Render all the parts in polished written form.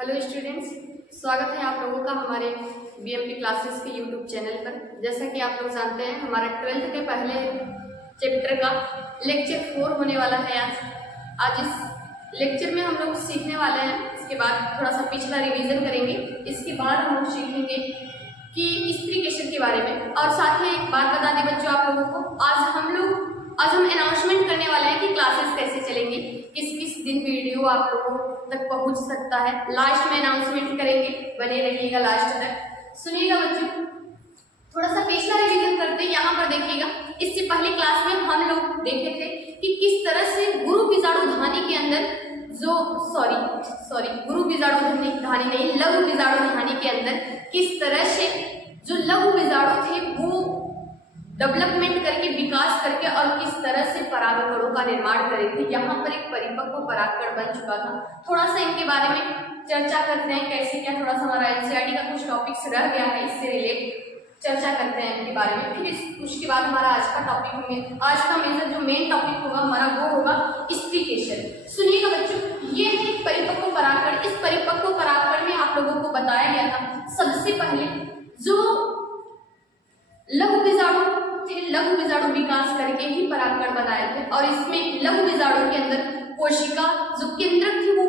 Hello students, स्वागत है आप लोगों का हमारे बीएमपी क्लासेस के यूट्यूब चैनल पर। जैसा कि आप लोग जानते हैं, हमारा 12th के पहले चैप्टर का लेक्चर 4 होने वाला है। आज इस लेक्चर में हम लोग सीखने वाले हैं। इसके बाद थोड़ा सा पिछला रिवीजन करेंगे। इसके बाद हम लोग सीखेंगे कि स्त्रीकेशन के बारे में। और साथ ही एक बात बता दें बच्चों आप लोगों को, आज हम अनाउंसमेंट करने वाले हैं कि क्लासेस कैसे चलेंगे, किस किस दिन वीडियो आप लोगों तक पहुंच सकता है। लास्ट में अनाउंसमेंट करेंगे, बने रहिएगा लास्ट तक। सुनिएगा बच्चों, थोड़ा सा पिछला रिवीजन करते हैं। यहाँ पर देखिएगा, इससे पहले क्लास में हम लोग देखे थे कि किस तरह से गुरु बीजाणुधानी के अंदर गुरु बीजाणुधानी नहीं, लघु बीजाणुधानी के अंदर किस तरह से जो लघु बीजाणु थे वो डेवलपमेंट करके, विकास करके और किस तरह से परागकणों का निर्माण करे थे। यहाँ पर एक परिपक्व परागकण बन चुका था। थोड़ा सा इनके बारे में चर्चा करते हैं, कैसे क्या थोड़ा सा हमारा एनसीईआरटी का कुछ टॉपिक्स रह गया है, इससे रिलेट चर्चा करते हैं इनके बारे में। फिर उसके बाद हमारा आज का टॉपिक होंगे, आज का मेजर जो मेन टॉपिक होगा हमारा वो होगा स्त्रीकेशन। सुनिएगा बच्चों, ये है परिपक्व परागकण। इस परिपक्व परागकण में आप लोगों को बताया गया था सबसे पहले जो लघु बीजाणु थे, लघु बीजाणु विकास करके ही परागकण बनाए थे। और इसमें लघु बीजाणु के अंदर कोशिका जो केंद्रक थी वो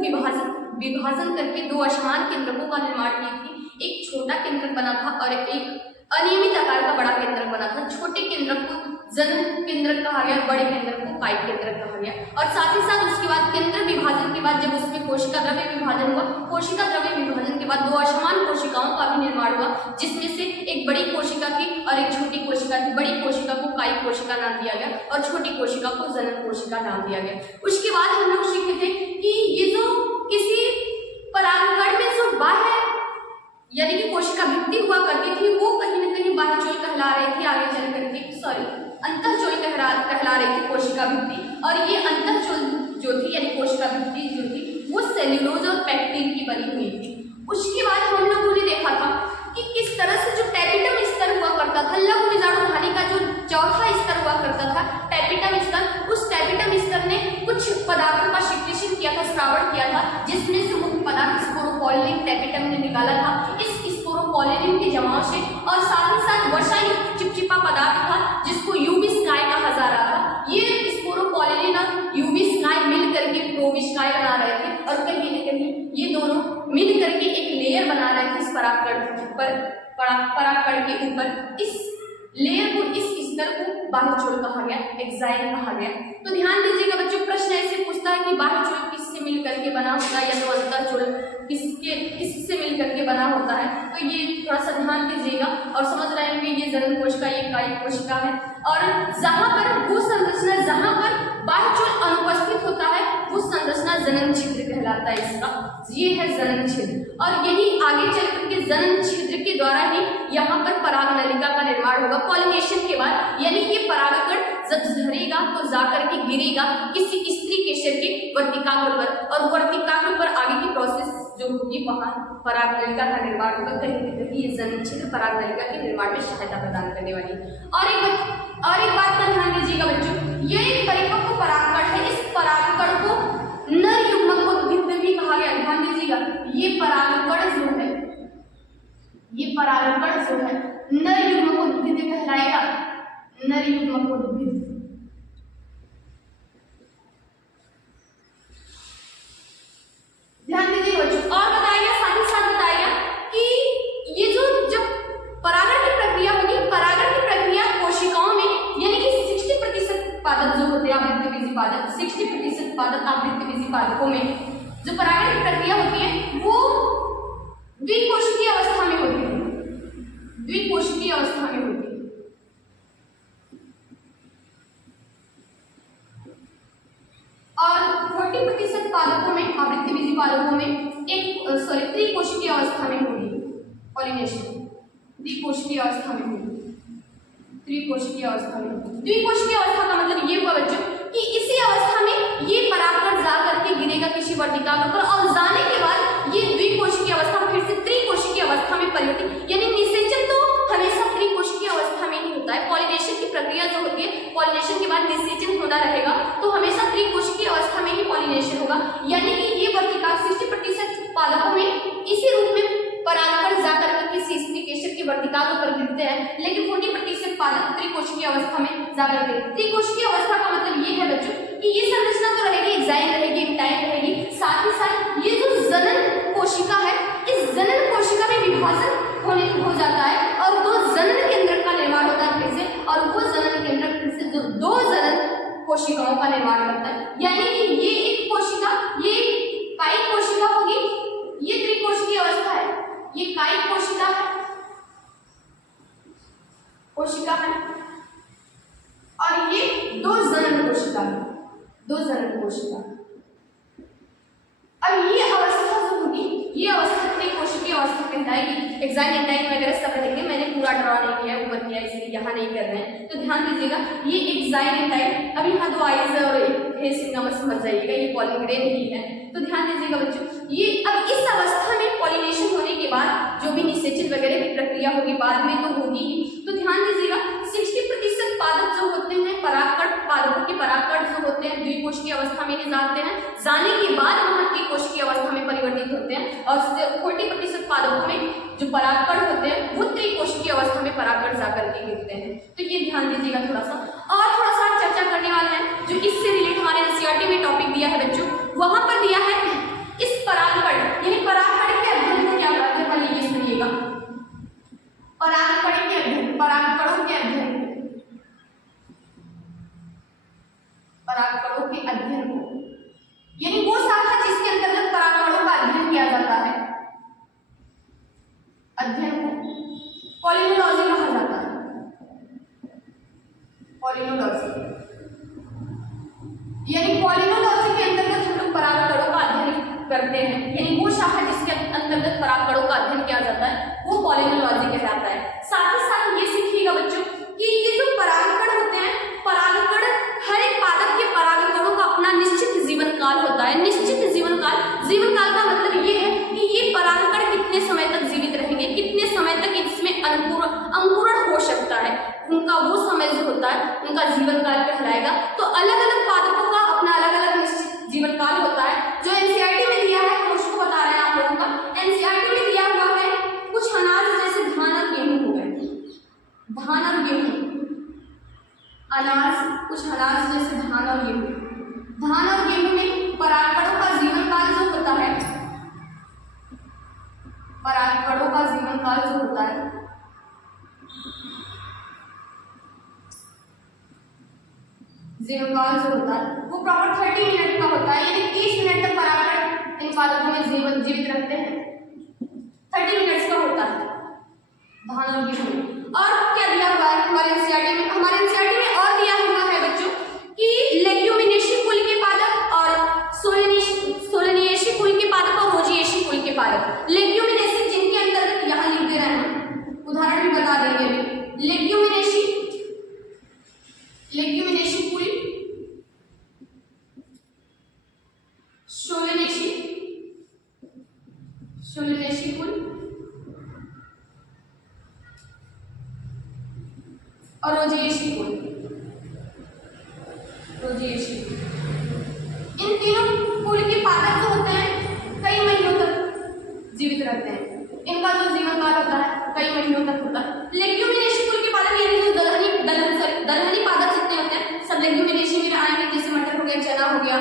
विभाजन करके 2 असमान केंद्रकों का निर्माण की थी। एक छोटा केंद्रक बना था और एक अनियमित आकार का बड़ा केंद्रक बना था। छोटे केंद्रक को जन केंद्रक कहा गया, बड़े केंद्रक को कायिक केंद्रक कहा गया। और साथ ही साथ उसके बाद केंद्र विभाजन के बाद जब उसमें कोशिका द्रव्य विभाजन हुआ, कोशिका द्रव्य विभाजन के बाद 2 असमान कोशिकाओं का भी निर्माण हुआ, जिसमें से एक बड़ी कोशिका थी और एक छोटी कोशिका थी। बड़ी कोशिका को कायिक कोशिका नाम दिया गया और छोटी कोशिका को जनन कोशिका नाम दिया गया। उसके बाद हम लोग सीखे थे कि ये जो किसी परागकण में जो बाह्य यानी कि कोशिका भित्ति हुआ करती थी वो कहीं न कहीं बाह्यचोल कहला रही थी, आगे चल करके अंतःचोल कहला रही थी कोशिका भित्ति। और ये अंतःचोल जो थी यानी कोशिका भित्ति जो थी वो सेल्यूलोज और पैक्टिन की बनी हुई थी। उसके बाद हम लोगों ने देखा था कि किस तरह से जो टैपिटम स्तर हुआ करता था, लघु बीजाणुधानी का जो चौथा स्तर हुआ करता था टैपिटम स्तर, उस टैपिटम स्तर ने कुछ पदार्थों का सिक्रेशन किया था, स्रावण किया था, जिसमें से मुख्य पदार्थ स्पोरोपोलिन टैपिटम ने निकाला था। इस स्पोरोपोलिन के जमाव से और साथ ही साथ वसायुक्त चिपचिपा पदार्थ था जिसको यूबिस्काई कहा जा रहा था। ये स्पोरोपोलिन और यूबिस्काई मिल करके प्रोबिस्काई बना रहे थे और कहीं न कहीं ये दोनों मिल करके एक लेयर बना रहे थे इस परागकण के ऊपर। इस लेयर को, इस स्तर को बाह्यचोल कहा गया, एक्साइल कहा गया। तो ध्यान दीजिएगा बच्चों, प्रश्न ऐसे पूछता है कि बाह्यचोल किससे मिल करके बना होता है या तो अंतःचोल किससे मिल करके बना होता है। तो ये थोड़ा सा ध्यान दीजिएगा और समझ रहे हैं कि ये जनन कोशिका, ये कायिक कोशिका है। और जहां पर वो संरचना, जहां पर बाह्यचोल अनुपस्थित होता है वो संरचना जनन छिद्र कहलाता है। इसका ये है जनन छिद्र और यही आगे चल करके जनन छिद्र के द्वारा ही यहाँ पर परागनलिका का निर्माण होगा पॉलिनेशन के बाद। यानी ये परागकण जब झरेगा तो जाकर के गिरेगा किसी स्त्रीकेशन के वर्तिकाग्र पर और वर्तिकाग्र पर आगे की प्रोसेस जो होगी वहाँ परागनलिका का निर्माण होगा। कहीं न कहीं ये जनन छिद्र परागनलिका के निर्माण में सहायता प्रदान करने वाली है। और एक बात का ध्यान दीजिएगा बच्चों, ये एक परिपक्व परागकण है। इस परागकण को नर युग्मकोद्भिद भी कहा गया। ध्यान दीजिएगा, ये परागकण जो है नर युग्मकोद्भिद कहलाएगा, नर युग्मकोद्भिद। ध्यान दीजिए बच्चों, और बताएगा साथ ही साथ बताएगा कि ये जो जब परागण की प्रक्रिया होगी, परागण की प्रक्रिया कोशिकाओं में यानी कि 60% पादप जो होते हैं आवृत्ति बीजी पादप, 60% पादप आवृत्ति बीजी पादपों में जो परागण की प्रक्रिया होती है वो द्विकोशिकीय अवस्था में होती है, द्विकोशिकीय अवस्था में होती है। और 40% पादपों में, आवृत्ति बीजी पादपों में त्रिकोशिकीय अवस्था में होगी पॉलिनेशन, द्विकोशिकीय अवस्था में होगी, त्रिकोशिकीय अवस्था में। द्विकोशिकीय अवस्था का मतलब ये हुआ बच्चों कि इसी अवस्था में ये परागकण जा करके गिरेगा किसी वर्तिकाग्र पर और जाने के बाद ये द्विकोशिकीय अवस्था फिर से त्रिकोशिकीय अवस्था में परिवर्तित, यानी निषेचन तो हमेशा त्रिकोशिकीय अवस्था में ही होता है। पॉलिनेशन की प्रक्रिया जो होती है, पॉलिनेशन के बाद निषेचन होना रहेगा तो हमेशा त्रिकोशिकीय अवस्था में ही पॉलिनेशन होगा। यानी कि ये वर्तिकाग्र 60% पादपों में त्रिकोशिकीय अवस्था में जा करके। त्रिकोशिकीय अवस्था का मतलब ये है बच्चों कि ये संरचना तो रहेगी, एग्जाइल रहेगी, इंटाइल रहेगी, साथ ही साथ ये जो जनन कोशिका है, इस जनन कोशिका में विभाजन हो जाता है और दो जनन केंद्रक का निर्माण होता है फिर से, और वो जनन केंद्रक फिर से दो जनन कोशिकाओं का निर्माण करता है। यानी कि ये एक कोशिका, ये कायिक कोशिका होगी, ये त्रिकोशिकीय अवस्था है, ये कायिक कोशिका है, और ये दो जनन कोशिका है, दो जनन कोशिका। अब ये अवस्था जो होगी, ये अवस्था त्रिकोशिकीय अवस्था कहलाएगी। एग्जाइल इंटाइल वगैरह सब रहेंगे, मैंने पूरा ड्रॉ नहीं किया, ऊपर किया, इसलिए यहाँ नहीं कर रहे हैं, तो ध्यान दीजिएगा। ये एग्जाइल इंटाइल, अब यहाँ दो आइज और एक सिंगम समझ जाइएगा, ये पॉलीग्रेन ही है, तो ध्यान दीजिएगा बच्चों। ये अब इस अवस्था में पॉलिनेशन होने के बाद जो भी निषेचन वगैरह की प्रक्रिया होगी बाद में तो होगी ही, तो ध्यान दीजिएगा 60% पादप जो होते हैं, परागकण, पादपों के परागकण जो होते हैं द्विकोशिकीय अवस्था में जाते हैं, जाने के बाद वहाँ त्रिकोशिकीय अवस्था में परिवर्तित होते हैं, और 40% पादपों में जो परागकण होते हैं वो त्रिकोशिकीय अवस्था में परागकण जाकर के गिरते हैं। तो ये ध्यान दीजिएगा थोड़ा सा, और थोड़ा सा चर्चा करने वाले हैं जो इससे रिलेट हमारे एनसीईआरटी में टॉपिक दिया है बच्चों, वहां पर दिया है इस परागकण, यानी परागकण के अध्ययन को क्या कहते हैं, पहले ये सुनिएगा। परागकण के अध्ययन, परागकणों के अध्ययन, परागकणों के अध्ययन को, यानी वो शाखा जिसके अंतर्गत परागकणों का अध्ययन किया जाता है, अध्ययन को पॉलिनोलॉजी कहा जाता है। पॉलिनोलॉजी यानी पॉलिनोलॉजी के अंतर्गत हम लोग परागकणों का अध्ययन करते हैं, यानी वो शाखा जिसके अंतर्गत परागकणों का अध्ययन किया जाता है वो पॉलिनोलॉजी कहलाता है। साथ ही साथ ये सीखिएगा बच्चों कि ये जो परागकण होते हैं, परागकण हर एक पादप के परागकणों का अपना निश्चित जीवन काल होता है। निश्चित जीवन काल का मतलब ये है कि ये परागकण कितने समय तक जीवित रहेंगे, कितने समय तक इसमें अंकुरण हो सकता है, उनका वो समय जो होता है उनका जीवन काल कहलाएगा। तो अलग अलग पादपों का अपना अलग अलग निश्चित जीवन काल होता है, जो एनसीईआरटी में दिया है हम उसको बता रहे हैं आप लोगों का। एनसीईआरटी में दिया हुआ है कुछ अनाज जैसे धान और गेहूं हो गए, धान और गेहूं, अनाज, कुछ अनाज जैसे धान और गेहूं, धान और गेहूं में परागकणों का जीवन काल जो होता है, परागकणों का जीवन काल जो होता है जीवनकाल जो होता है वो प्रॉपर 30 मिनट का होता है, यानी 30 मिनट तक परागकण इन पादपों में जीवित रहते हैं, 30 मिनट्स का होता है धान और गेहूं में। और क्या दिया हुआ है हमारे एनसीईआरटी में, हमारे एनसीईआरटी में और दिया हुआ है बच्चों कि लेग्यूमिनेसी कुल के पादप और सोलेनिएसी कुल के पादप और रोजिएसी कुल के पादप। लेग्यूमिनेसी जिनके अंतर्गत यहाँ लिख दे रहे हैं, उदाहरण भी बता देंगे अभी। लेग्यूमिनेसी कुल, सोलेनेसी कुल और रोजिएसी कुल, इन तीनों कुल के पादप जो होते हैं कई महीनों तक जीवित रहते हैं, इनका जो जीवन काल होता है कई महीनों तक होता है। लेग्यूमिनेसी कुल के पादप यानी जो दलहनी पादप जितने होते हैं सब लेग्यूमिनेसी में आएंगे, जैसे मटर हो गया, चना हो गया,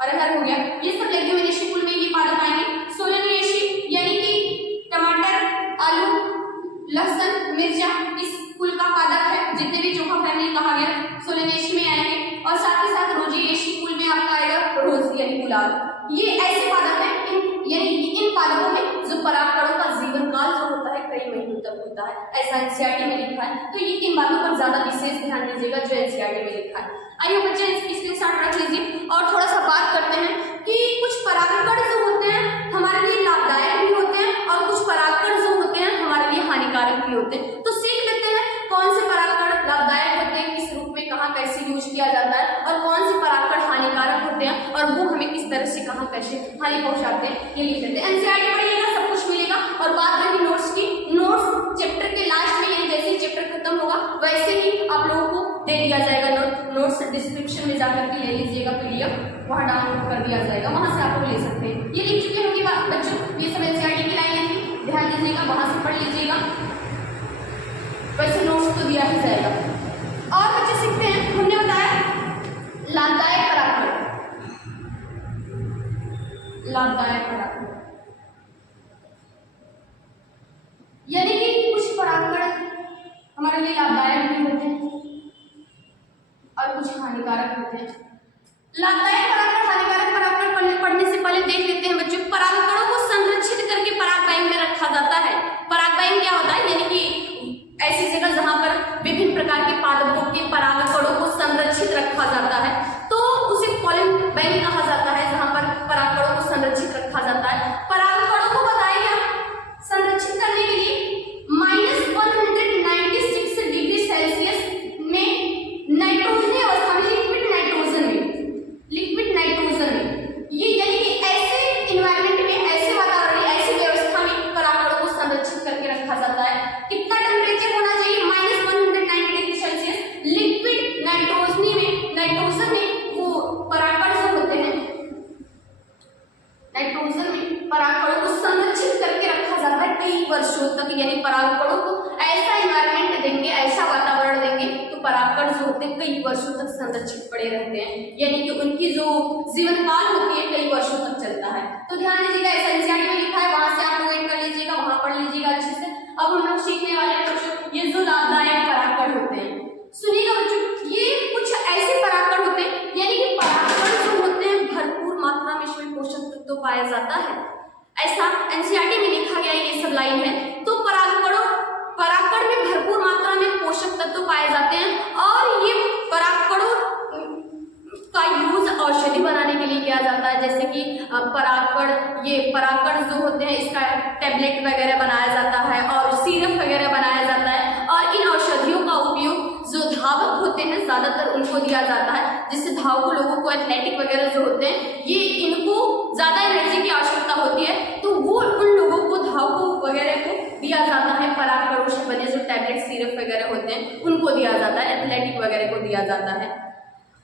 अरहर हो गया, ये सब लेग्यूमिनेसी कुल में ये पादप आएंगे। सोलेनिएसी यानी कि टमाटर, आलू, लहसुन, मिर्चा, इस कुल का पादप है, जितने भी चोखा फैमिली कहा गया सोलेनिएसी में आएंगे। और साथ ही साथ रोजिएसी कुल में आपका आएगा रोज यानी गुलाब। ये ऐसे पादप हैं यानी इन पादपों में जो परागकणों का जीवन काल जो होता है कई महीनों तक होता है, ऐसा एनसीईआरटी में लिखा है। तो ये इन बातों पर ज्यादा विशेष ध्यान दीजिएगा जो एनसीईआरटी में लिखा है। आइए बच्चे इसके साथ रख लीजिए और थोड़ा सा बात करते हैं कि कुछ परागकण जो होते हैं हमारे लिए लाभदायक भी होते हैं और कुछ परागकण जो होते हैं हमारे लिए हानिकारक भी होते हैं। तो सीख लेते हैं कौन से परागकण लाभदायक होते हैं, किस रूप में कहाँ कैसे यूज किया जाता है, और कौन से परागकण हानिकारक होते हैं और वो हमें किस तरह से कहाँ कैसे हानि पहुंचाते हैं, ये लिख लेते हैं। एनसीईआरटी पढ़िएगा सब कुछ मिलेगा। और बात रही नोट्स की, नोट्स चैप्टर के लास्ट में यानी जैसे ही चैप्टर खत्म होगा वैसे ही आप लोगों को दे दिया जाएगा। नोट्स डिस्क्रिप्शन में जाकर के ले लीजिएगा, पीडीएफ वहाँ डाउनलोड कर दिया जाएगा, वहाँ से आप लोग ले सकते हैं। ये लिख चुके होंगे बच्चों, ये सब एनसीईआरटी की लाइनें थी, ध्यान दीजिएगा, वहाँ से पढ़ लीजिएगा। वैसे नोट्स तो दिया ही जाएगा। और बच्चे सीखते हैं, हमने बताया लाभदायक परागकण, लाभदायक परागकण यानी कि कुछ परागकण हमारे लिए लाभदायक भी होते हैं और कुछ हानिकारक होते हैं। लाभदायक परागकण, हानिकारक परागकण पढ़ने से पहले देख लेते हैं बच्चों, परागकणों को संरक्षित करके पराग बैंक में रखा जाता है। पराग बैंक क्या होता है, यानी कि ऐसी जगह जहां पर विभिन्न प्रकार के पादपों के परागकणों को संरक्षित रखा जाता है, तो उसे पॉलन बैंक कहा जाता है, जहां पर परागकणों को संरक्षित रखा जाता है। परागकणों को बताया गया संरक्षित करने के लिए -196 डिग्री सेल्सियस में नाइट्रोजन अवस्था में, लिक्विड नाइट्रोजन में, ये यानी कि ऐसे इन्वायरमेंट में, ऐसे वातावरण, ऐसी व्यवस्था में परागकणों को संरक्षित करके रखा जाता है। कितना टेम्परेचर होना चाहिए, -190 डिग्री सेल्सियस लिक्विड नाइट्रोजन में वो परागकण जो होते हैं, नाइट्रोजन में परागकणों को संरक्षित करके रखा जाता है कई वर्षों तक। यानी परागकणों को ऐसा इन्वायरमेंट देंगे, ऐसा वातावरण देंगे तो परागकण जो होते हैं कई वर्षों तक संरक्षित पड़े रहते हैं, यानी कि उनकी जो जीवन काल होती है कई वर्षों तक चलता है। तो ध्यान दीजिएगा, ऐसा एनसीईआरटी में लिखा है, वहां से आप लोग एड कर लीजिएगा, वहां पढ़ लीजिएगा अच्छे से। अब हम लोग सीखने वाले हैं बच्चों ये जो लाभदायक परागकण होते हैं। सुनिएगा बच्चों, ये कुछ ऐसे परागकण होते हैं, यानी कि परागकण जो होते हैं भरपूर मात्रा में इसमें पोषक तत्व पाया जाता है, ऐसा एनसीईआरटी में लिखा गया ये सब लाइन है। तो परागकण में भरपूर मात्रा में पोषक तत्व पाए जाते हैं और ये परागकणों का यूज औषधि बनाने के लिए किया जाता है, जैसे कि परागकण जो होते हैं इसका टेबलेट वगैरह बनाया जाता है और सिरप वगैरह बनाया जाता है, और इन औषधियों का उपयोग जो धावक होते हैं ज्यादातर उनको दिया जाता है, जिससे धावकों लोगों को, एथलेटिक वगैरह जो होते हैं, ये इनको ज्यादा एनर्जी की आवश्यकता होती है, तो वो उन लोगों को, धावकों वगैरह को दिया जाता है परागकणों से बने जो टैबलेट सिरप वगैरह होते हैं उनको दिया जाता है, एथलेटिक वगैरह को दिया जाता है।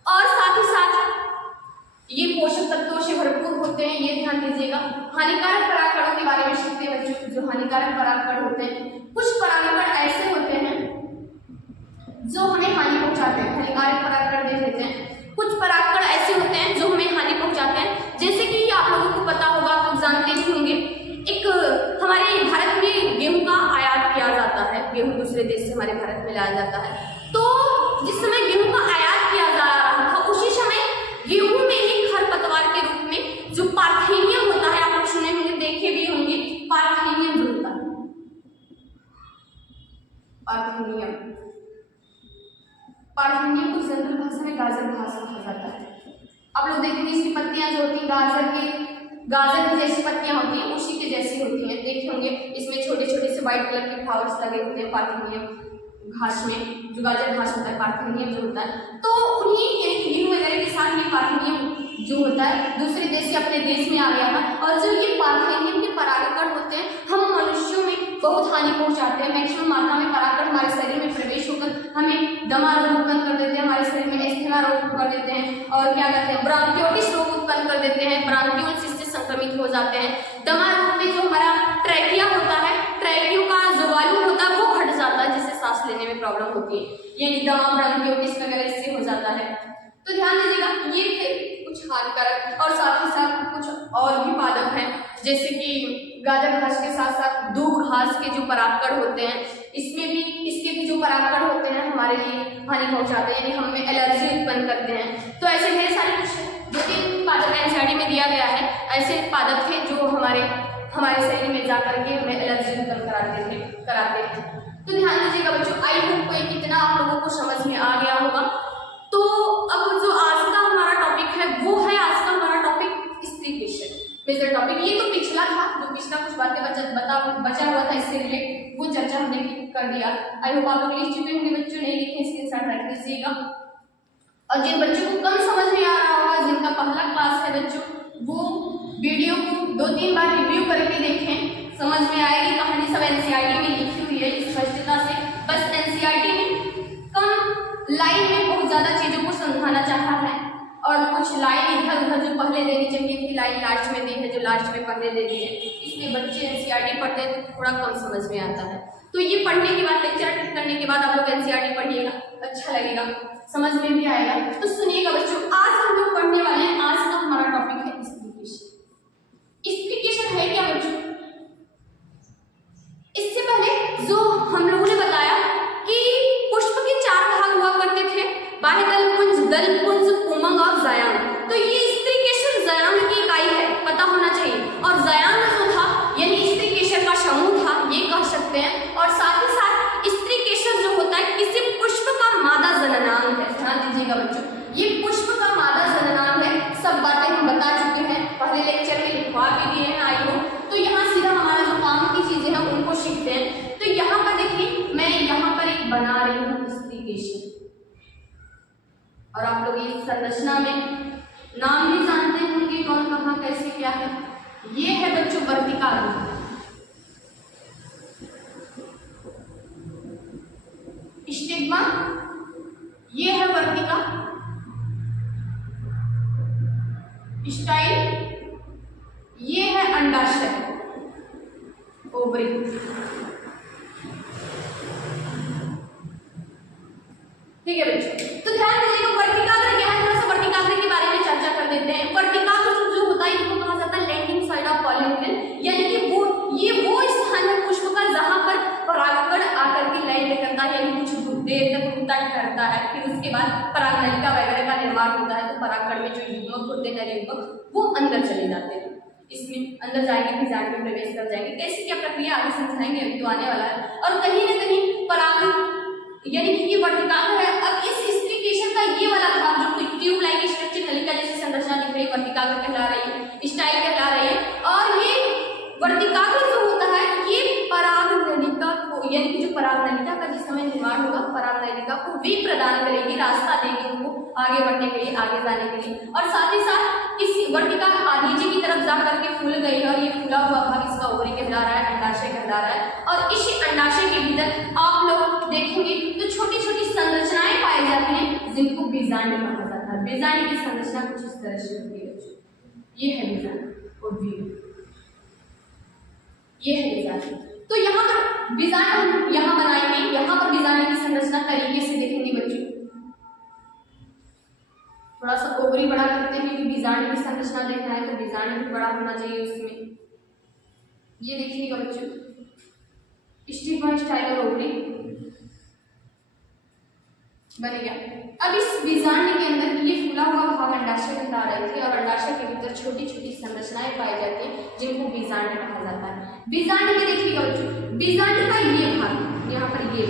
और साथ ही साथ ये पोषक तत्वों से भरपूर होते हैं, ये ध्यान दीजिएगा। हानिकारक परागकणों के बारे में सीखते हैं बच्चों, जो हानिकारक परागकण होते हैं। कुछ परागकण ऐसे होते हैं जो हमें हानि पहुंचाते हैं, हानिकारक परागकण देख लेते हैं। कुछ परागकण ऐसे होते हैं जो हमें हानि पहुंचाते हैं, जैसे कि आप लोगों को पता होगा, आप लोग जानते भी होंगे, एक हमारे भारत में गेहूं का आयात किया जाता है, गेहूं दूसरे देश से हमारे भारत में लाया जाता है। तो जिस समय गेहूं का आयात किया जा रहा था, उसी समय गेहूं में ही खरपतवार के रूप में जो पार्थेनियम होता है, आप लोग सुने होंगे, देखे भी होंगे, पार्थेनियम जो होता है, पार्थेनियम को जनरल भाषा में गाजर घास कहा जाता है। आप लोग देखेंगे इसकी पत्तियां जो होती हैं गाजर की जैसी पत्तियां होती हैं, उसी के जैसी होती हैं, देखे होंगे। इसमें छोटे छोटे से व्हाइट कलर के फ्लावर्स लगे होते हैं पार्थेनियम घास में, जो गाजर घास होता है, पार्थेनियम जो होता है। तो उन्हीं गेहूं वगैरह के साथ ये पार्थेनियम जो होता है दूसरे देश से अपने देश में आ गया था, और जो ये पार्थेनियम के परागकण होते हैं हम मनुष्यों में बहुत हानि पहुंचाते हैं। मैक्सिमम मात्रा में परागकण हमारे शरीर में प्रवेश होकर हमें दमा रोग उत्पन्न कर देते हैं, हमारे शरीर में एस्थमा रोग कर देते हैं, और क्या कहते हैं, ब्रांकियोटिस रोग उत्पन्न कर देते हैं, ब्रांक्यूल्स इससे संक्रमित हो जाते हैं। दमा रोग में जो हमारा ट्रैकिया होता है, ट्रैकियो का जो वॉल्यूम होता है वो घट जाता है, जिससे सांस लेने में प्रॉब्लम होती है, यानी दमा, ब्रांकियोटिस वगैरह इससे हो जाता है। तो ध्यान दीजिएगा, ये थे कुछ हानिकारक, और साथ ही साथ कुछ और भी पादप हैं, जैसे कि गाजर घास के साथ साथ दूब घास के जो परागकण होते हैं, इसके भी जो परागकण होते हैं हमारे लिए हानि पहुंचाते हैं, यानी हमें एलर्जी उत्पन्न करते हैं। तो ऐसे ढेर सारे कुछ 2-3 पादप एनसीईआरटी में दिया गया है, ऐसे पादप थे जो हमारे शरीर में जाकर के हमें एलर्जी उत्पन्न कराते हैं। तो ध्यान दीजिएगा बच्चों, आई होप को कितना आप लोगों को समझ में आ गया होगा। तो अब जो आज का हमारा टॉपिक है वो है, आज का हमारा टॉपिक स्त्री क्वेश्चन मेजर टॉपिक। ये तो पिछला था, जो पिछला कुछ बातें बचा हुआ था इससे रिलेटेड, वो चर्चा हमने कर दिया। आई होप आप लोग लिख चुके होंगे बच्चों, नहीं लिखे स्क्रीनशॉट रख लीजिएगा। और जिन बच्चों को कम समझ में आ रहा होगा, जिनका पहला क्लास है बच्चों, वो वीडियो को 2-3 बार रिव्यू करके देखें, समझ में आएगी। कहानी सब एनसीईआरटी में लिखी हुई है स्पष्टता से, बस एनसीईआरटी में कम लाइन में बहुत ज्यादा चीजों को समझाना चाहा है, और कुछ लाइन इधर उधर जो पहले देनी चाहिए थी लाइन लास्ट में दी है, जो लास्ट में पहले दे दी है, इसलिए बच्चे एनसीईआरटी पढ़ते हैं तो थोड़ा कम समझ में आता है। तो ये पढ़ने के बाद, लेक्चर अटेंड करने के बाद आप लोग एनसीईआरटी पढ़िएगा, अच्छा लगेगा, समझ में भी आएगा। तो सुनिएगा बच्चों, आज हम लोग पढ़ने वाले हैं, आज का हमारा टॉपिक है स्प्लिकेशन। स्प्लिकेशन है क्या बच्चों? इससे पहले जो हम लोगों ने बताया कि पुष्प के 4 भाग हुआ करते थे, बाह्यदल पुंज, दल पुंज, पुमंग और ज़ायांग। तो ये स्प्लिकेशन ज़ायांग की इकाई है, पता होना चाहिए। और ज़ायांग जो था यानी स्प्लिकेशन का समूह था, ये कह सकते हैं। और साथ ही साथ स्प्लिकेशन जो होता है किसी पुष्प का मादा जननांग है। ध्यान दीजिएगा बच्चों, ये पुष्प का मादा जननांग है। सब बातें हम बता चुके हैं, पहले लेक्चर में लिखवा भी दिए हैं आई हो। तो यहाँ सीधा हमारा जो काम की चीजें हैं उनको सीखते हैं। तो यहाँ पर देखिए, मैं यहाँ पर एक बना रही हूँ स्प्लिकेशन, और आप लोग इस संरचना में नाम भी जानते होंगे कौन कहाँ कैसे क्या है। ये है बच्चों वर्तिका, स्टिग्मा, ये है वर्तिका, स्टाइल, ये है अंडाशय, ओवरी। ठीक है बच्चों, तो ध्यान दीजिएगा वर्तिकाग्र क्या है, थोड़ा सा वर्तिकाग्र के बारे में चर्चा कर देते हैं। वर्तिकाग्र जो होता है इसको कहा जाता है landing side of pollen grain, यानी कि वो स्थान है पुष्प का जहां पर परागकण आकर के लैंड करता है, यानी कुछ देर तक रुकता ठहरता है, फिर उसके बाद परागनलिका वगैरह का निर्माण होता है। तो परागकण में जो युग्मक होते हैं, नर युग्मक, वो अंदर चले जाते हैं, इसमें अंदर जाएंगे, बीजांड में प्रवेश कर जाएंगे। कैसे क्या प्रक्रिया आगे समझाएंगे, अभी तो आने वाला है। और कहीं ना कहीं पराग यानी कि ये वर्तिकाग्र है। अब इस स्प्लिकेशन का ये वाला भाग जो ट्यूब लाइक स्ट्रक्चर, नलिका जैसी संरचना दिख रही है, वर्तिकाग्र कहला रही है, स्टाइल कहला रही है। और ये वर्तिकाग्र जो होता है ये पराग नलिका को, यानी कि जो पराग नलिका का जिस समय निर्माण होगा, पराग नलिका को वे प्रदान करेगी, रास्ता देगी उनको आगे बढ़ने के लिए, आगे जाने के लिए। और साथ ही साथ इस वर्तिका नीचे की तरफ जा करके फूल गई है, और ये फूला हुआ भाग इसका ओवरी कहला रहा है, अंडाशय कहला रहा है। और इस अंडाशय के भीतर आप लोग देखेंगे तो छोटी छोटी संरचनाएं पाई जाती हैं, जिनको बीजांड कहा जाता है। बीजांड की संरचना कुछ इस तरह से होती है, ये है बीजांड और ये है बीजांड। तो यहाँ पर बीजांड हम यहाँ बनाएंगे, यहाँ पर बीजांड की संरचना तरीके से देखेंगे बच्चों। थोड़ा सा ओवरी बड़ा करते हैं क्योंकि बीजांड की संरचना देखना है तो बीजांड भी बड़ा होना चाहिए उसमें। ये देखिएगा बच्चों, स्टिग्मा, स्टाइल और ओवरी बन गया। अब इस बीजांड के अंदर ये फूला हुआ भाग अंडाशय कहला रहे थे, और अंडाशय के भीतर छोटी छोटी संरचनाएं पाई जाती हैं, जिनको बीजांड कहा जाता है। बीजांड के देखिएगा बच्चों, बीजांड का ये भाग, यहाँ पर ये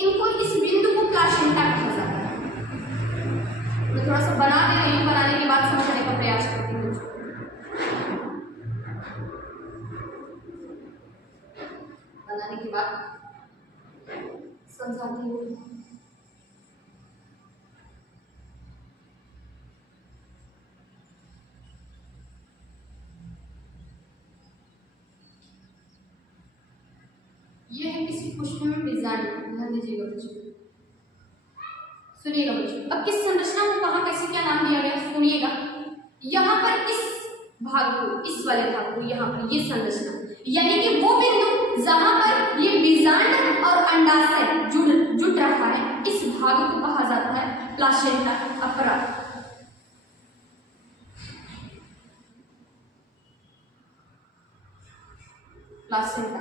इनको, इस बिंदु को प्लासेंटा कहा जाता है। मैं थोड़ा सा बना दे रही हूँ, बनाने के बाद समझने का प्रयास करती हूँ। बनाने के बाद समझाती हूँ। ये है किसी पुष्प में बीजांड, ध्यान दीजिएगा बच्चों, सुनिएगा बच्चों। अब किस संरचना को कहाँ कैसे क्या नाम दिया गया सुनिएगा। यहाँ पर इस भाग को, इस वाले भाग को, यहाँ पर ये संरचना, यानी कि वो बिंदु जहां पर ये बीजांड और अंडाशय जुट रहा है, इस भाग को कहा जाता है प्लासेंटा अपरा। प्लासेंटा।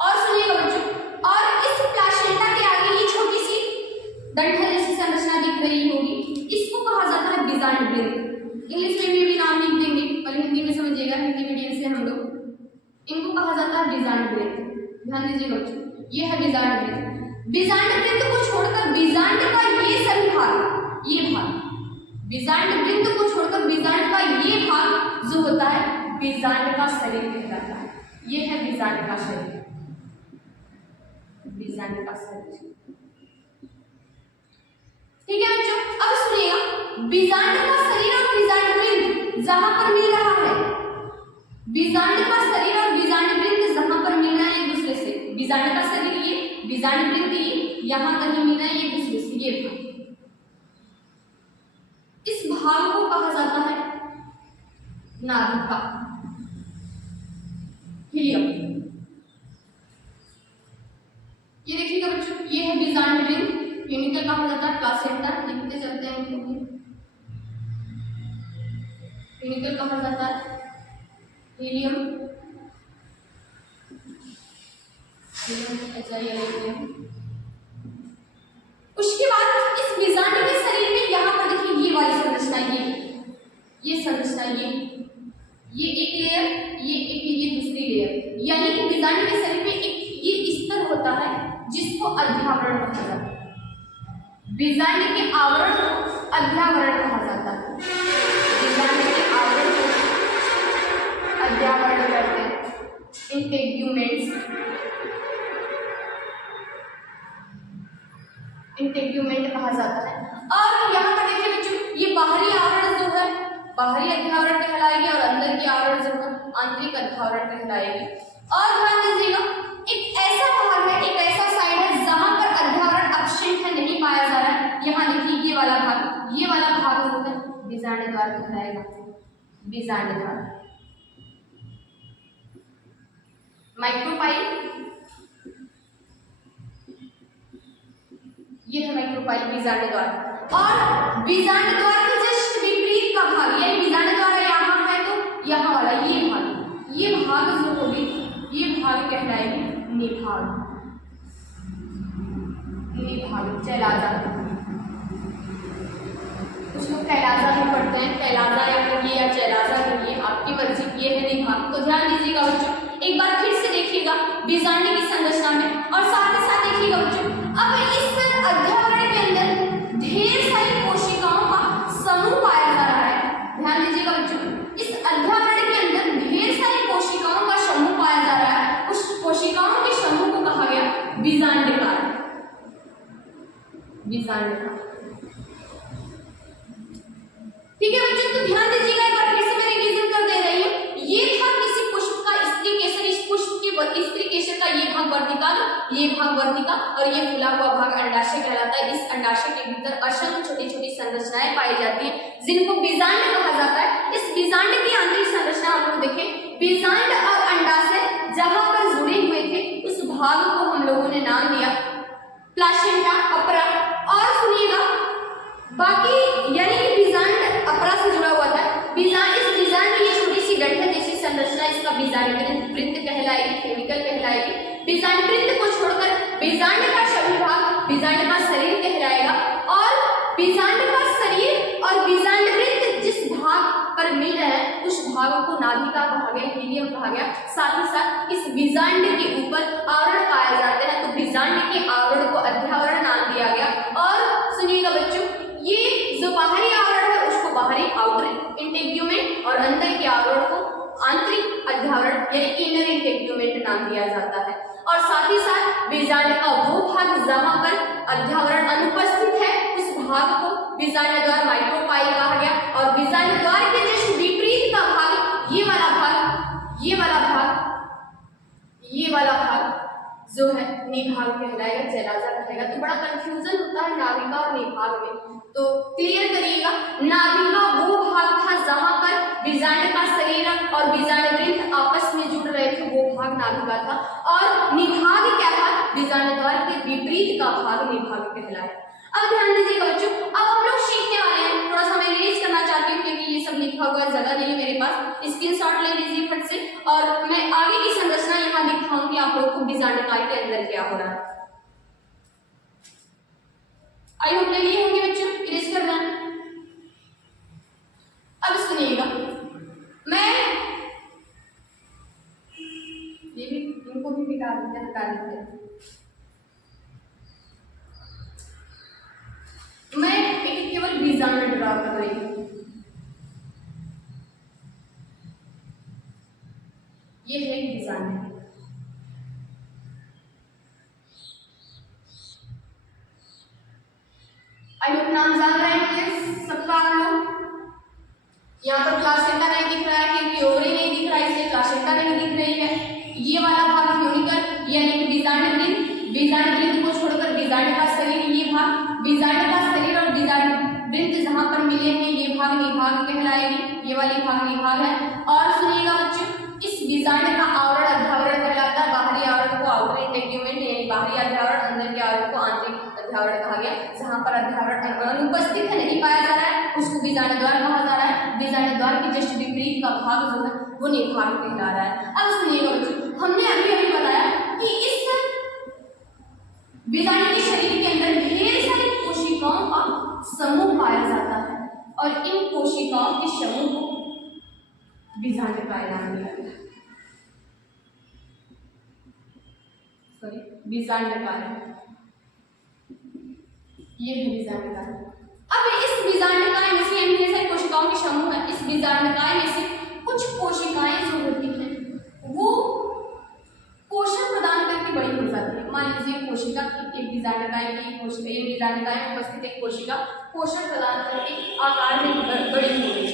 और सुनिएगा बच्चों, और इस प्लासेंटा के आगे ये छोटी सी डंठल जैसी संरचना दिख रही होगी, इसको कहा जाता है बीजांड वृंत। इंग्लिश में भी नाम लिख देंगे, पर हिंदी में समझिएगा, हिंदी मीडियम से हम लोग, इनको कहा जाता है बीजांड वृंत। ध्यान दीजिएगा बच्चों, ये है बीजांड वृंत। बीजांड वृंत को छोड़कर बीजांड का ये सभी भाग, ये भाग, बीजांड वृंत को छोड़कर बीजांड का ये भाग जो होता है बीजांड का शरीर कहलाता है। ये है बीजांड का शरीर, बीजांड का शरीर। ठीक है बच्चों, अब सुनिएगा, बीजांड का शरीर और बीजांड वृंत जहां पर मिल रहा है, बीजांड का शरीर और बीजांड वृंत जहां पर मिल रहा है एक दूसरे से, बीजांड का शरीर ये, बीजांड वृंत ये, यहां कहीं मिल रहा है एक दूसरे से, ये भाग, इस भाग को कहा जाता है नाभिका, हिलियम। बीजांड ग्रिंथ, फ्यूनिकल कहा जाता है प्लासेंटा, लिखते चलते हैं इनको भी। फ्यूनिकल कहा जाता है हीलियम, उसके बाद इस बीजांड के शरीर में यहाँ पर देखिए ये वाली संरचना, ये संरचना, ये एक लेयर, ये दूसरी लेयर, यानी कि बीजांड के शरीर में एक ये स्तर होता है जिसको अध्यावरण कहा जाता है। बीजांड के आवरण को अध्यावरण कहा जाता है। बीजांड के आवरण को अध्यावरण कहते हैं, इंटेग्यूमेंट कहा जाता है। और यहाँ पर देखिए बच्चों, ये बाहरी आवरण जो है बाहरी अध्यावरण कहलाएगी और अंदर की आवरण जो है आंतरिक अध्यावरण कहलाएगी। और ध्यान दीजिएगा, एक ऐसा भाग है, एक ऐसा साइड है जहां पर अध्यावरण अवशेष नहीं पाया जा रहा है। यहाँ देखिए ये वाला भाग जो है बीजांड द्वार कहलाएगा, बीजांड द्वार। माइक्रोपाइल, ये है माइक्रोपाइल बीजांड द्वार। और बीजांड द्वार के जस्ट विपरीत का भाग, यानी बीजांड द्वार यहाँ है तो यहाँ वाला ये भाग जो होगी, ये भाग कहलाएगी निभाग, कैलाजा। कुछ लोग कैलाजा ही पढ़ते हैं, कैलाजा या कहिए या चैलाजा कहिए, आपकी मर्जी। ये है निभाग। तो ध्यान दीजिएगा बच्चों, एक बार फिर से देखिएगा बीजांड की संरचना में, और साथ ही साथ देखिएगा बच्चों, अब इस अध्यावरण के अंदर ढेर सारी कोशिकाओं का समूह पाया जा रहा है। ध्यान दीजिएगा बच्चों, इस अध्यावरण के अंदर ढेर सारी कोशिकाओं का समूह पाया जा रहा है। उस कोशिकाओं के समूह को कहा गया बीजांडकार, बीजांडकार। ठीक है बच्चों, तो ध्यान दीजिएगा, एक बार फिर से मैं रिवीजन कर दे रही हूँ। ये था किसी पुष्प का स्त्री केसर, इस पुष्प के स्त्री केसर का ये भाग वर्तिका, ये भाग वर्तिका, और ये फुला हुआ भाग अंडाशय कहलाता है। इस अंडाशय के भीतर असंख्य छोटी छोटी संरचनाएं पाई जाती हैं जिनको बीजांड कहा जाता है। इस बीजांड की आंतरिक संरचना हम लोग देखें, बीजांड और अंडाशय जहां पर जुड़े हुए थे उस भाग को हम लोगों ने नाम दिया प्लासेंटा, अपरा। और सुनिएगा, बाकी यानी कि बीजांड अपरा से जुड़ा हुआ था। इस बीजांड की ये छोटी सी डंठल जैसी संरचना, इसका बीजांड वृत्त कहलाएगी, फ्यूनिकल कहलाएगी। बीजांड वृत्त को छोड़कर बीजांड का सभी भाग बीजांड का शरीर कहलाएगा। और बीजांड का शरीर और बीजांड वृत्त जिस भाग पर मिल रहे हैं उस भाग को नाभिका कहा गया, हीलियम कहा गया। साथ ही साथ इस बीजांड के ऊपर आवरण पाए जाते हैं, तो बीजांड के आवरण को अध्यावरण नाम दिया गया। और सुनिएगा बच्चों, ये जो बाहरी आवरण है उसको बाहरी आउटर इंटेग्यूमेंट और अंदर के आवरण को आंतरिक अध्यावरण यानी इनर इंटेग्यूमेंट नाम दिया जाता है। और साथ ही साथ बीजांड का वो भाग जहां पर अध्यावरण अनुपस्थित है उस भाग को बीजांड द्वार माइक्रोपाइल कहा गया। और बीजांड द्वार के जस्ट विपरीत का भाग, ये वाला भाग जो है निभाग कहलाएगा, चैलाजा कहेगा। तो बड़ा कंफ्यूजन होता है नाभिका और निभाग में, तो क्लियर करिएगा। नाभिका वो भाग था जहां पर बीजांड का शरीर और बीजांड वृत्त आपस में जुड़ रहे थे, वो भाग नाभिका था। और निभाग क्या था? बीजांड द्वार के विपरीत का भाग निभाग कहलाया। अब ध्यान दीजिएगा बच्चों, अब हम लोग सीखने वाले हैं। थोड़ा सा मैं रिलीज करना चाहती हूँ क्योंकि ये सब लिखा हुआ जगह नहीं मेरे पास। स्क्रीनशॉट ले लीजिए फट से, और मैं आगे की संरचना यहाँ दिखाऊंगी आप लोग को बीजांडकार के अंदर क्या हो रहा है। आई होप ले लिए होंगे बच्चों, इरेज करना। अब सुनिएगा, मैं ये भी इनको भी हटा देते हैं। मैं एक केवल बीजांड ड्रा कर रही हूँ। ये है बीजांड। आई होप नाम जान रहे हैं सबका आप लोग। यहाँ पर प्लासेंटा नहीं दिख रहा है क्योंकि ओवरी नहीं दिख रहा है, इसलिए प्लासेंटा नहीं दिख रही है। ये वाला भाग फ्यूनिकल यानी कि बीजांड वृत्त को छोड़कर बीजांड का शरीर, ये भाग बीजांड का शरीर और बीजांड वृत्त जहां पर मिले हैं ये भाग निभाग कहलाएगी। ये वाली भाग निभाग है। और सुनिएगा बच्चों, इस बीजांड का आवरण अध्यावरण कहलाता है। बाहरी आवरण को आउटर इंटेग्यूमेंट यानी बाहरी अध्यावरण, अंदर के आवरण को आंतरिक पर अनुपस्थित है, नहीं पाया जा रहा है, उसको बीजांड द्वार कहा जा रहा है। बीजांड द्वार के जस्ट विपरीत का भाग जो है वो निभाग कहला रहा है। अब सुनिएगा बच्चों, हमने अभी बताया कि इस बीजांड के शरीर के अंदर ढेर सारी कोशिकाओं का समूह पाया जाता है और इन कोशिकाओं के समूह को बीजांडकाय नाम दिया गया। सॉरी, बीजांडकाय, ये है बीजांडकाय। अब इस बीजांडकाय में से ढेर सारी कोशिकाओं के समूह है। इस बीजांडकाय में से कुछ कोशिकाएं जो होती हैं वो पोषण प्रदान करके बड़ी हो जाती है। मान लीजिए कोशिका एक बीजांडकाय की कोशिका, ये बीजांडकाय में उपस्थित एक कोशिका पोषण प्रदान करके आकार में बड़ी हो गई।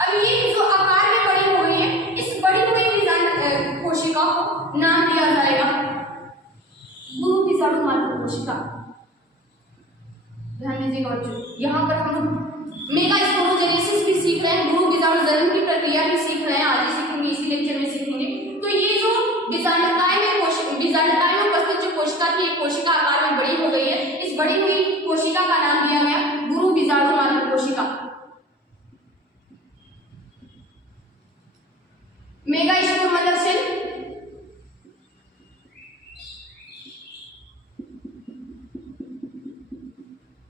अब ये जो आकार में बड़ी हो गई है, इस बड़ी हुई बीजांड कोशिका को नाम दिया जाएगा गुरु बीजाणु मात्र कोशिका। ध्यान दीजिएगा बच्चों, यहाँ पर हम मेगास्पोरोजेनेसिस भी सीख रहे हैं, गुरु बीजाणु जनन की प्रक्रिया भी सीख रहे हैं, आज ही सीखेंगे, इसी लेक्चर में सीखेंगे। तो ये जो बीजांडकाय में उपस्थित जो कोशिका थी, एक कोशिका आकार में बड़ी हो गई है, इस बड़ी हुई कोशिका का नाम दिया गया गुरु बीजाणु मात्र कोशिका। Megaspore mother cell,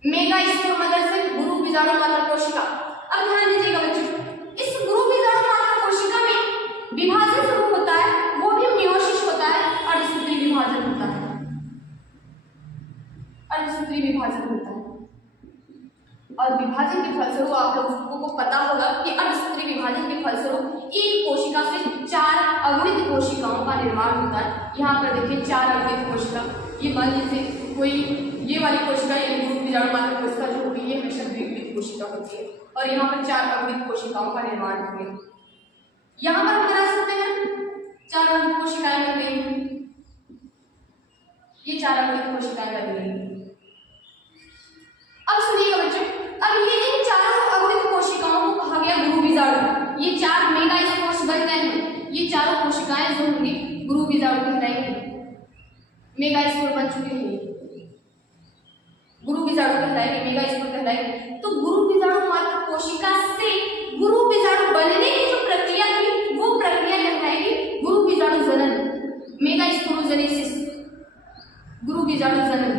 megaspore mother cell, गुरु बीजाणु मात्र कोशिका। अब ध्यान दीजिएगा बच्चों, इस गुरु बीजाणु मात्र कोशिका में विभाजन शुरू होता है, वो भी मियोसिस होता है, अर्धसूत्री विभाजन होता है, अर्धसूत्री विभाजन होता है। और विभाजन के फलस्वरूप आप लोगों को पता होगा कि अर्धसूत्री विभाजन के फलस्वरूप एक कोशिका से 4 अगुणित कोशिकाओं का निर्माण होता है। यहाँ पर देखिए 4 अगुणित कोशिका, ये मान लीजिए कोई ये वाली कोशिका यानी गुरु बीजाणु मात्र कोशिका जो होगी ये हमेशा द्विगुणित कोशिका होती है और यहाँ पर 4 अगुणित कोशिकाओं का निर्माण हो गया। यहाँ पर हम बना सकते हैं 4 अगुणित कोशिकाएं बन गई, ये 4 अगुणित कोशिकाएं बन गई। अब सुनिएगा बच्चों, अब ये इन 4 अगुणित कोशिकाओं को कहा गया गुरु बीजाणु। ये 4 मेगास्पोर्स बन गए हैं, ये चारों कोशिकाएं जो होंगी गुरु बीजाणु कहलाएंगी, मेगास्पोर बन चुके हैं, गुरु बीजाणु कहलाएंगे, मेगास्पोर कहलाएंगे। तो गुरु बीजाणु मात्र कोशिका से गुरु बीजाणु बनने की जो प्रक्रिया थी वो प्रक्रिया कहलाएगी गुरु बीजाणु जनन, मेगास्पोरोजेनेसिस, गुरु बीजाणु जनन।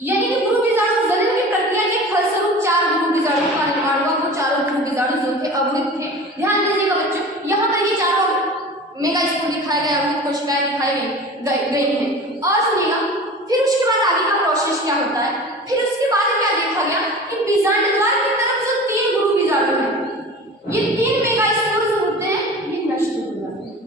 यानी कि गुरु बीजाणु जनन की प्रक्रिया के फलस्वरूप 4 गुरु बीजाणु का निर्माण हुआ, वो चारों गुरु बीजाणु जो थे अगुणित थे। ध्यान दीजिएगा बच्चों, यहाँ पर ये चारों मेगास्पोर दिखाए गए अगुणित कोशिकाएं दिखाई गई हैं। और सुनिएगा फिर उसके बाद आगे का प्रोसेस क्या होता है, फिर उसके बाद क्या देखा गया कि बीजांड द्वार की तरफ जो 3 गुरु बीजाणु हैं, ये 3 मेगास्पोर जो होते हैं ये नष्ट हो जाते हैं।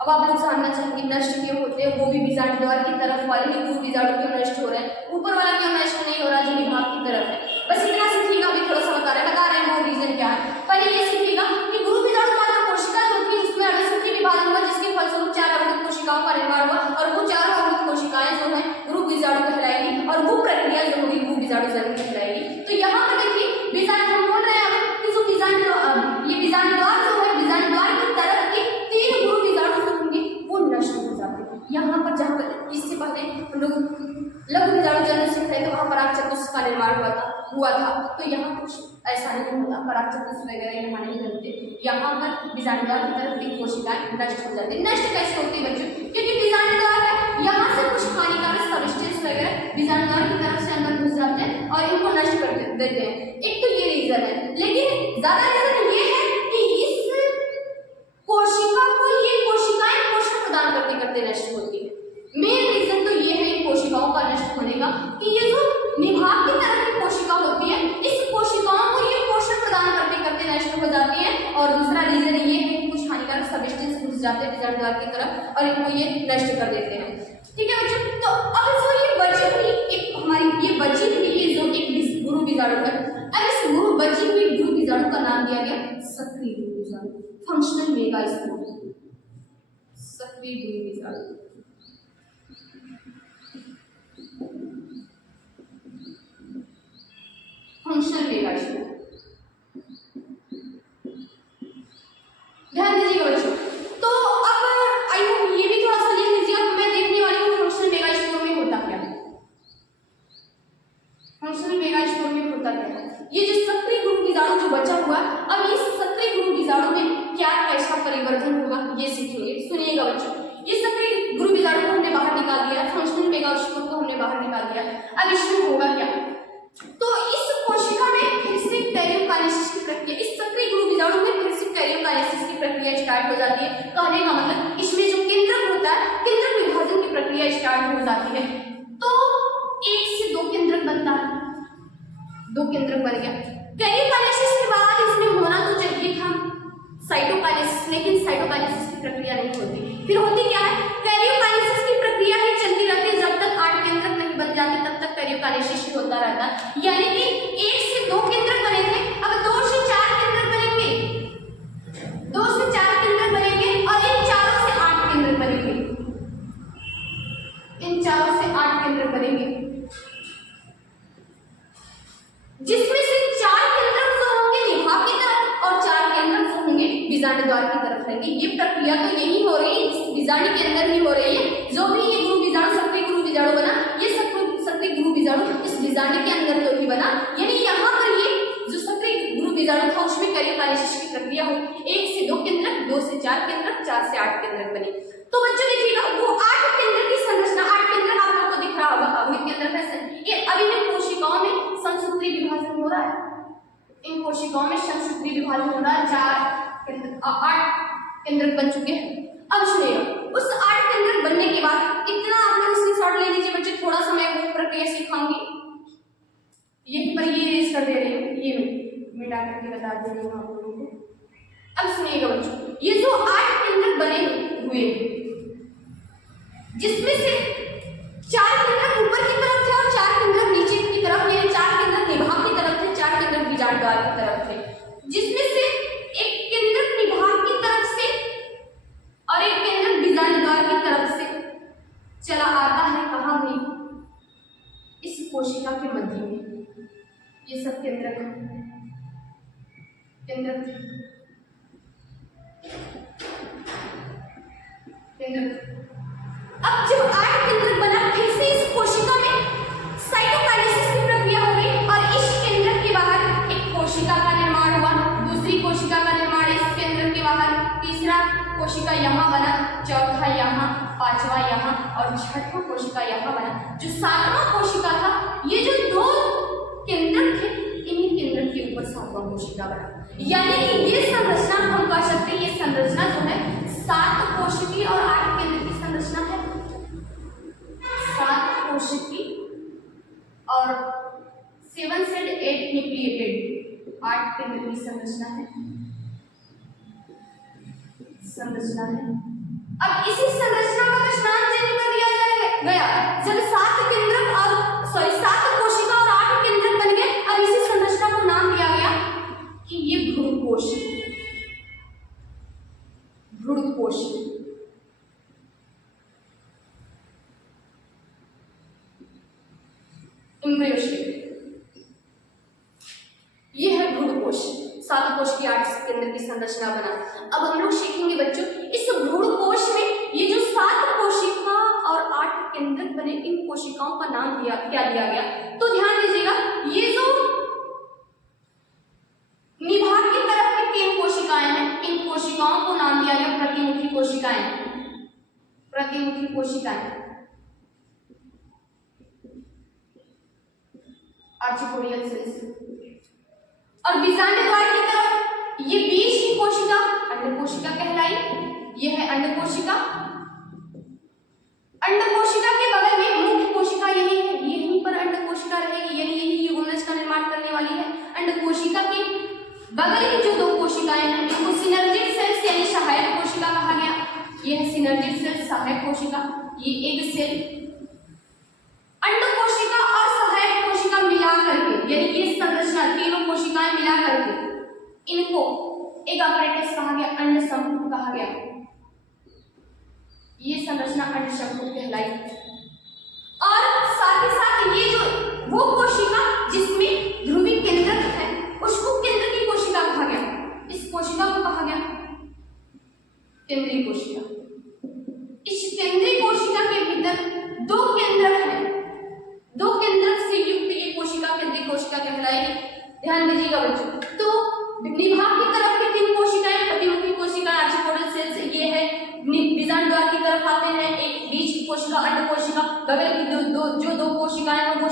अब आप लोग जानना चाहेंगे नष्ट क्यों होते हैं, वो भी बीजांड द्वार की तरफ वाले ही गुरु बीजाणु क्यों नष्ट हो रहे हैं, ऊपर वाला क्यों नष्ट नहीं हो रहा जो विभाग की तरफ है। बस इतना सीखिएगा, अभी थोड़ा सा बता रहे हैं वो रीजन क्या है। पहले ये सीखिएगा कि गुरु बीजाणु मात्र कोशिका जो थी उसमें अर्धसूत्री विभाजन हुआ, जिसके फलस्वरूप 4 अगुणित कोशिकाओं का निर्माण हुआ और वो चारों अगुणित कोशिकाएं जो है गुरु बीजाणु कहलाएगी और वो प्रक्रिया जो होगी गुरु बीजाणु जनन कहलाएगी। तो यहाँ पर देखिए बीजाणु हम बोल रहे हैं कि जो ये बीजाणु द्वार जो है, बीजाणु द्वार की तरफ के 3 गुरु बीजाणु जो होंगे वो नष्ट हो जाते हैं। यहाँ पर जहाँ पर इससे पहले हम लोग लघु बीजाणु जनन सीख रहे थे वहाँ पराग चतुष्क का निर्माण हुआ था। तो यहाँ कुछ ऐसा नहीं होता, पराग चतुष्क वगैरह यहाँ नहीं बनते, यहाँ पर बीजाणु द्वार की तरफ की कोशिकाएं नष्ट हो जाती है। नष्ट कैसे होती है बच्चों, क्योंकि बीजाणु द्वार है, यहाँ से कुछ हानिकारक सब्सटेंस वगैरह बीजाणु द्वार की तरफ से अंदर घुस जाते हैं और इनको नष्ट कर देते हैं। एक तो ये रीजन है, लेकिन ज्यादा रीजन ये है कि इस कोशिका को ये कोशिकाएं पोषण प्रदान करते करते नष्ट होती है। मेन रीजन तो ये है इन कोशिकाओं का नष्ट होने का कि ये जो निभाग की तरफ की कोशिका होती है, इस कोशिकाओं को ये पोषण प्रदान करते करते नष्ट हो जाती है। और दूसरा रीजन ये है कि कुछ हानिकारक सब्सटेंस घुस जाते हैं बीजाणु द्वार की तरफ और इनको ये नष्ट कर देते हैं। ठीक है बच्चों, तो अब जो ये बची हुई एक हमारी ये बची हुई ये जो एक गुरु बीजाणु है, अब इस बची हुई गुरु बीजाणु का नाम दिया गया सक्रिय गुरु बीजाणु, फंक्शनल मेगास्पोर, सक्रिय गुरु बीजाणु। फंक्शनल मेगास्पोर, ध्यान दीजिएगा बच्चों। तो अब अब इसमें होगा क्या, तो इस कोशिका में फिर से कैरियोकाइनेसिस की प्रक्रिया, इस सक्रिय गुरु बीजाणु में फिर से कैरियोकाइनेसिस की प्रक्रिया स्टार्ट हो जाती है। कहने का मतलब इसमें जो केंद्रक होता है, केंद्रक विभाजन की प्रक्रिया स्टार्ट हो जाती है। तो एक से दो केंद्रक बनता है, दो केंद्रक बन गया। कैरियोकाइनेसिस के बाद इसमें होना तो चाहिए था साइटोकाइनेसिस, लेकिन साइटोकाइनेसिस की प्रक्रिया नहीं होती। फिर होती क्या है, कैरियोकाइनेसिस की प्रक्रिया ही चलती रहती है, जब तक 8 केंद्रक नहीं बन जाते तब तक कैरियोकाइनेसिस ही होता रहता है। यानी कि 1 से 2 केंद्रक बने थे, अब 2 से 4 केंद्रक बनेंगे, 2 से 4 केंद्रक बनेंगे और इन चारों से 8 केंद्रक बनेंगे, इन चारों से 8 केंद्रक बनेंगे, जिसमें से 4 केंद्रक जो होंगे निभा की तरफ और 4 केंद्रक जो होंगे बीजांड द्वार की तरफ रहेंगे। ये प्रक्रिया तो यही हो रही है, इस बीजांड के अंदर ही हो रही है। जो भी ये गुरु बीजाणु, सक्रिय गुरु बीजाणु बना, ये सक्रिय गुरु बीजाणु इस बीजांड के अंदर तो ही बना, यानी यहाँ पर ये जो सक्रिय गुरु बीजाणु था उसमें कैरियोकाइनेसिस की प्रक्रिया हुई। 1 से 2 केंद्रक, 2 से 4 केंद्रक, 4 से 8 केंद्रक बने। तो बच्चों देखिएगा वो 8 केंद्रक की संरचना, 8 केंद्रक आप लोगों को दिख रहा होगा अभी के अंदर कैसे, ये अभी में कोशिकाओं में समसूत्री विभाजन हो रहा है, इन कोशिकाओं में समसूत्री विभाजन हो रहा है, 8 केंद्रक बन चुके हैं। अब सुनिए, उस 8 केंद्रक बनने के बाद इतना आप लोग स्क्रीनशॉट ले लीजिए बच्चे, थोड़ा सा मैं वो प्रक्रिया सिखाऊंगी, यहीं पर ये रेस कर दे रही हूँ, ये मिटा करके बता दे रही हूँ आप लोगों को। अब सुनिएगा बच्चों, ये जो 8 केंद्रक बने हुए जिसमें से 4 केंद्रक ऊपर की तरफ थे और 4 केंद्रक नीचे की तरफ, यानी 4 केंद्रक निभाग की तरफ थे, 4 केंद्रक बीजांड द्वार की तरफ थे, जिसमें से एक केंद्रक निभाग की तरफ से और एक केंद्रक बीजांड द्वार की तरफ से चला आता है। कहाँ भी इस कोशिका के मध्य में ये सब केंद्रक अब जब 8 केंद्रक बना, फिर से इस कोशिका में साइटोकाइनेसिस की प्रक्रिया हो गई और इस केंद्रक के बाहर एक कोशिका का निर्माण हुआ, दूसरी कोशिका का निर्माण इस केंद्रक के बाहर, तीसरा कोशिका यहाँ बना, चौथा यहाँ, पांचवा यहाँ और छठवां कोशिका यहाँ बना। जो 7वां कोशिका था, ये जो 2 केंद्रक थे, इन्हीं केंद्रक के ऊपर 7वां कोशिका बना। यानी कि ये संरचना हम कह सकते हैं, ये संरचना जो है 7 कोशिकी और 8 केंद्र की संरचना है, 7 कोशिकी और 7 सेल 8 न्यूक्लिएटेड 8 केंद्र की संरचना है। अब इसी संरचना का विस्तार चेंज कर दिया गया जब 7 केंद्रक और 7 कोशिका और 8 केंद्रक बन गए। अब इसी संरचना को नाम दिया गया कि ये भ्रूणकोश, ये है भ्रूणकोश। 7 कोश की 8 केंद्र की संरचना बना। अब हम लोग सीखेंगे बच्चों, इस भ्रूणकोश में ये जो 7 कोशिका और 8 केंद्रक बने, इन कोशिकाओं का नाम क्या दिया गया। तो ध्यान दीजिएगा, ये जो निभाग की तरफ की 3 कोशिकाएं हैं, इन कोशिकाओं को नाम दिया गया प्रतिमुखी कोशिकाएं, आर्चिकोडियल सेल्स। और बीजांड द्वार की तरफ ये बीच की कोशिका अंडकोशिका कहलाई, ये है अंडकोशिका। अंडकोशिका के बगल में मुख्य कोशिका यही है, यहीं पर अंडकोशिका रहेगी, यानी यही युग्मनज का निर्माण करने वाली है। अंडकोशिका के बगल की जो 2 कोशिकाएं हैं, इनको सिनर्जिड सेल्स यानी सहायक कोशिका कहा गया। ये है सिनर्जिड सेल्स, सहायक कोशिका। ये एग सेल, अंडकोशिका और सहायक कोशिका मिला करके, यानी ये संरचना तीनों कोशिकाएं मिला करके इनको एक अपरेटस कहा गया, अंड समूह कहा गया। ये संरचना अंड समूह कहलाई। और साथ ही साथ ये जो वो कोशिका जिसमें ध्रुवीय केंद्रक है, उसको केंद्र की कोशिका कहा गया। इस कोशिका को कहा गया केंद्रीय कोशिका। इस केंद्रीय कोशिका के भीतर 2 केंद्रक हैं, 2 केंद्रक से युक्त ये कोशिका केंद्रीय कोशिका कहलाएगी। ध्यान दीजिएगा बच्चों, तो निभाग की तरफ की 3 कोशिकाएं प्रतिमुखी कोशिका आर्चिकोडियल सेल्स, ये है बीजांड द्वार की तरफ आते हैं, एक बीच की कोशिका अंडकोशिका, बगल की जो दो कोशिकाएं हैं वो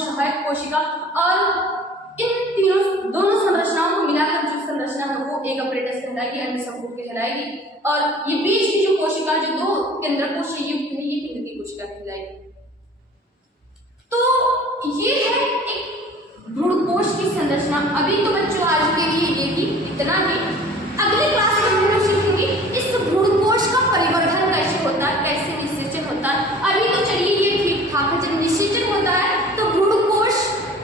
कोशिका, और इन दोनों संरचनाओं को मिलाकर जो संरचना है वो एक अपरेटस कहलाएगी, अन्य सबको कहलाएगी। और ये बीच की जो कोशिका जो दो केंद्रकों से युक्त है, ये केंद्रीय कोशिका कहलाएगी। तो ये है एक भ्रूणकोश की संरचना। अभी तो बच्चों आज के लिए ये भी इतना ही। अगली क्लास में हम लोग सीखेंगे इस भ्रूणकोश का परिवर्धन कैसे होता है, कैसे निषेचन होता है। अभी तो चलिए ये ठीक ठाक है। जब निषेचन होता है तो भ्रूणकोश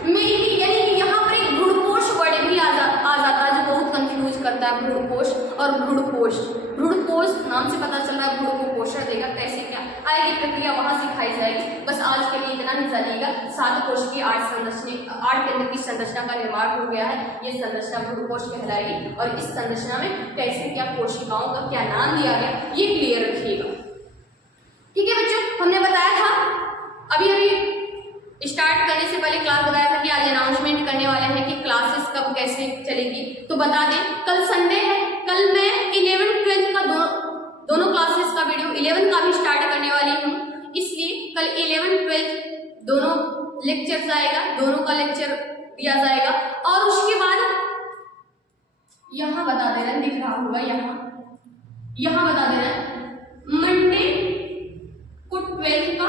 में ही, यानी कि यहाँ पर एक भ्रूणकोश वर्ड भी आ जाता है जो बहुत कंफ्यूज करता है, भ्रूणकोश और भ्रूणकोश। भ्रूणकोश नाम से पता चल रहा है भ्रूण को पोषण देगा, कैसे क्या आगे की प्रक्रिया वहां सिखाई जाएगी। बस आज के लिए इतना ही जानिएगा। 7 कोश की 8 केंद्र की संरचना का निर्माण हो गया है। ये संरचना भ्रूणकोश कहलाएगी, और इस संरचना में कैसे क्या कोशिकाओं का क्या नाम दिया गया ये क्लियर रखिएगा। ठीक है बच्चों, हमने बताया था अभी स्टार्ट करने से पहले क्लास बताया था कि आज अनाउंसमेंट करने वाले हैं कि क्लासेस कब कैसे चलेगी। तो बता दें कल संडे है, कल मैं 11th-12th का दोनों क्लासेस का वीडियो 11th का भी स्टार्ट करने वाली हूँ, इसलिए कल 11th-12th दोनों लेक्चर्स आएगा, दोनों का लेक्चर दिया जाएगा। और उसके बाद यहाँ बता दे रहे हैं, दिख रहा होगा यहाँ बता दे रहे हैं मंडे को 12th का,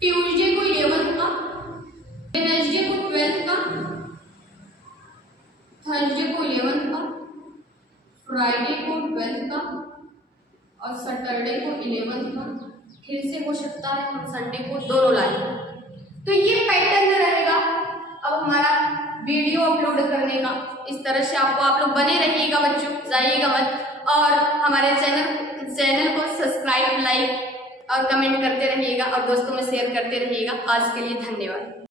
ट्यूसडे को 11th का, वेडनेसडे को 12th का, थर्सडे को 11th का, फ्राइडे को 12th का, और सैटरडे को 11th का। फिर से हो सकता है हम संडे को दोनों लाएं। तो ये पैटर्न रहेगा अब हमारा वीडियो अपलोड करने का। इस तरह से आप लोग बने रहिएगा बच्चों, जाइएगा मत। और हमारे चैनल को सब्सक्राइब, लाइक और कमेंट करते रहिएगा, और दोस्तों में शेयर करते रहिएगा। आज के लिए धन्यवाद।